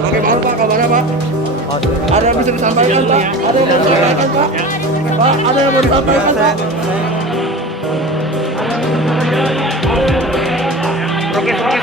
Bagaimana Pak kabarnya Pak? Ada yang bisa disampaikan Pak? Ada yang mau disampaikan Pak? Pak, ada yang mau disampaikan Pak? Oke, jarak.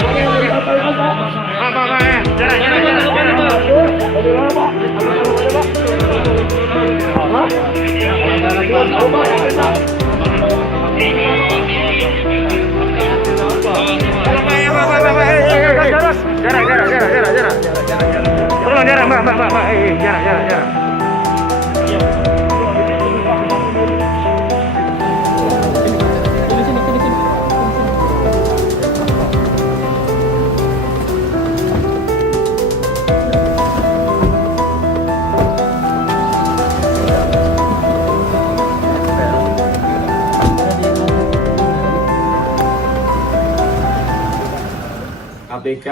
KPK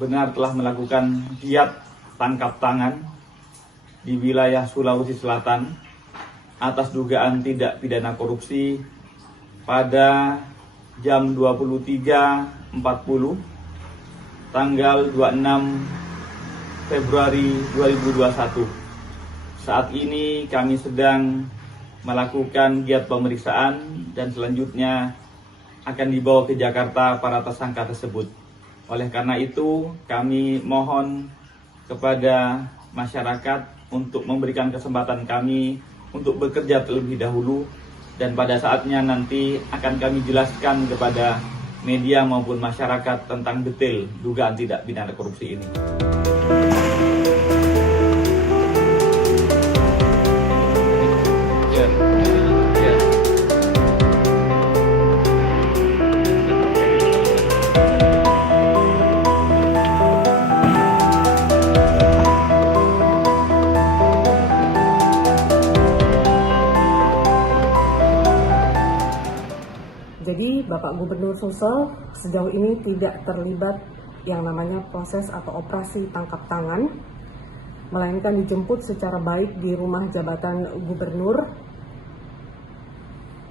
benar telah melakukan giat tangkap tangan di wilayah Sulawesi Selatan atas dugaan tindak pidana korupsi pada jam 23.40 tanggal 26 Februari 2021. Saat ini kami sedang melakukan giat pemeriksaan dan selanjutnya akan dibawa ke Jakarta para tersangka tersebut. Oleh karena itu, kami mohon kepada masyarakat untuk memberikan kesempatan kami untuk bekerja terlebih dahulu, dan pada saatnya nanti akan kami jelaskan kepada media maupun masyarakat tentang detail dugaan tindak pidana korupsi ini. Jadi Bapak Gubernur Sulsel sejauh ini tidak terlibat yang namanya proses atau operasi tangkap tangan, melainkan dijemput secara baik di rumah jabatan gubernur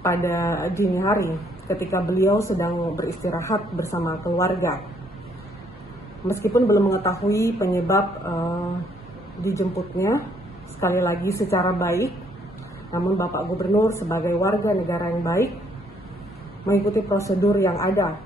pada dini hari ketika beliau sedang beristirahat bersama keluarga. Meskipun belum mengetahui penyebab dijemputnya, sekali lagi secara baik, namun Bapak Gubernur sebagai warga negara yang baik mengikuti prosedur yang ada.